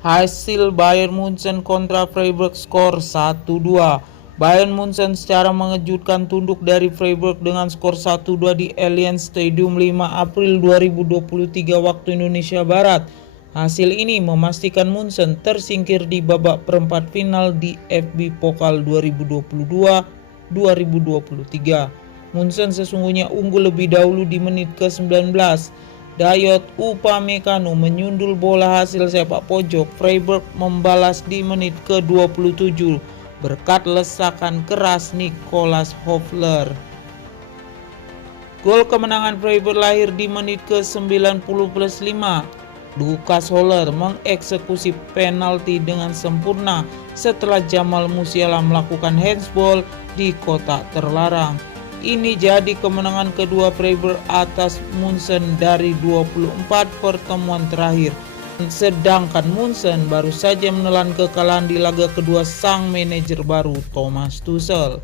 Hasil Bayern Munchen kontra Freiburg skor 1-2. Bayern Munchen secara mengejutkan tunduk dari Freiburg dengan skor 1-2 di Allianz Stadium 5 April 2023 waktu Indonesia Barat. Hasil ini memastikan Munchen tersingkir di babak perempat final di FB Pokal 2022-2023. Munchen sesungguhnya unggul lebih dahulu di menit ke-19. Dayot Upamecano menyundul bola hasil sepak pojok. Freiburg membalas di menit ke-27 berkat lesakan keras Niklas Höfler. Gol kemenangan Freiburg lahir di menit ke-90+5. Lukas Höfler mengeksekusi penalti dengan sempurna setelah Jamal Musiala melakukan handsball di kotak terlarang. Ini jadi kemenangan kedua Freiburg atas Munchen dari 24 pertemuan terakhir. Sedangkan Munchen baru saja menelan kekalahan di laga kedua sang manajer baru Thomas Tuchel.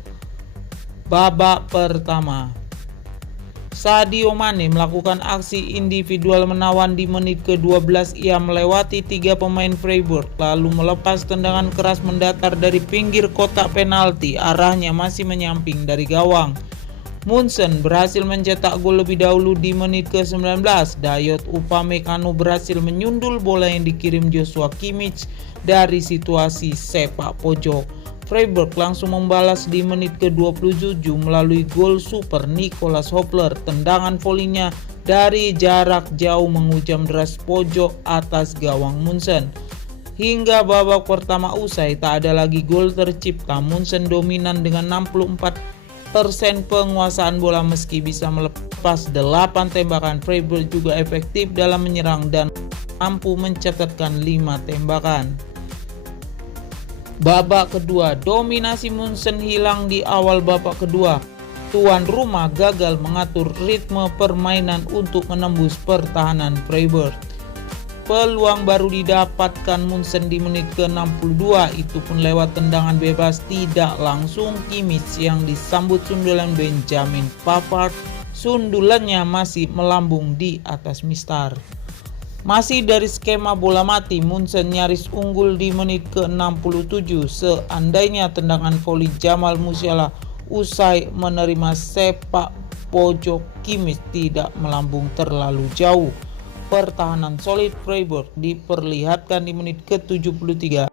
Babak pertama, Sadio Mane melakukan aksi individual menawan di menit ke-12. Ia melewati 3 pemain Freiburg lalu melepas tendangan keras mendatar dari pinggir kotak penalti. Arahnya masih menyamping dari gawang. Munchen berhasil mencetak gol lebih dahulu di menit ke-19. Dayot Upamecano berhasil menyundul bola yang dikirim Joshua Kimmich dari situasi sepak pojok. Freiburg langsung membalas di menit ke-27 melalui gol super Niklas Höfler. Tendangan volinya dari jarak jauh menghujam deras pojok atas gawang Munchen. Hingga babak pertama usai, tak ada lagi gol tercipta. Munchen dominan dengan 64% penguasaan bola meski bisa melepas 8 tembakan. Freiburg juga efektif dalam menyerang dan mampu mencatatkan 5 tembakan. Babak kedua, dominasi Munchen hilang di awal babak kedua. Tuan rumah gagal mengatur ritme permainan untuk menembus pertahanan Freiburg. Peluang baru didapatkan Munchen di menit ke-62, itu pun lewat tendangan bebas tidak langsung Kimmich yang disambut sundulan Benjamin Pavard. Sundulannya masih melambung di atas mistar. Masih dari skema bola mati, Munchen nyaris unggul di menit ke-67 seandainya tendangan voli Jamal Musiala usai menerima sepak pojok Kimmich tidak melambung terlalu jauh. Pertahanan solid Freiburg diperlihatkan di menit ke-73.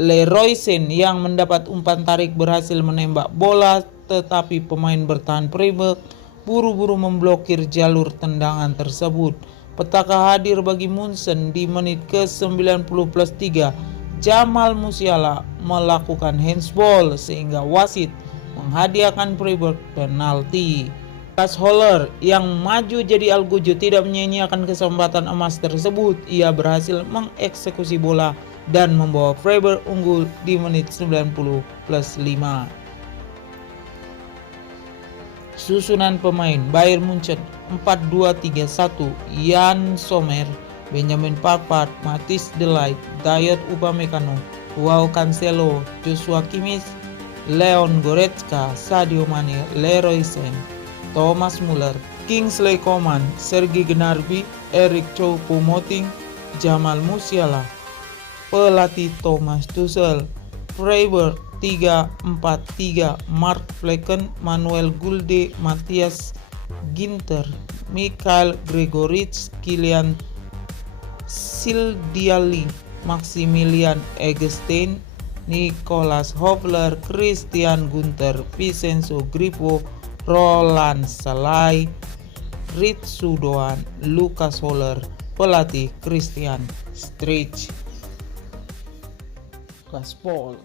Leroy Sane yang mendapat umpan tarik berhasil menembak bola, tetapi pemain bertahan Freiburg buru-buru memblokir jalur tendangan tersebut. Petaka hadir bagi Munchen di menit ke-90+3. Jamal Musiala melakukan handsball sehingga wasit menghadiahkan Freiburg penalti. Lukas Höfler yang maju jadi Algujo tidak menyia-nyiakan kesempatan emas tersebut. Ia berhasil mengeksekusi bola dan membawa Freiburg unggul di menit 90+5. Susunan pemain Bayern Munchen 4-2-3-1. Yann Sommer, Benjamin Pavard, Matthijs de Ligt, Dayot Upamecano, Joao Cancelo, Joshua Kimmich, Leon Goretzka, Sadio Mane, Leroy Sane, Thomas Müller, Kingsley Coman, Serge Gnabry, Erik Choupo-Moting, Jamal Musiala. Pelatih Thomas Tuchel. Freiburg 3-4-3. Mark Flecken, Manuel Gulde, Matthias Ginter, Mikhail Gregoritsch, Kylian Sildiali, Maximilian Eggestein, Niklas Höfler, Christian Günther, Vincenzo Grifo, Roland Salai, Ritsu Doan, Lukas Höfler. Pelatih Christian Streich. Gaspol.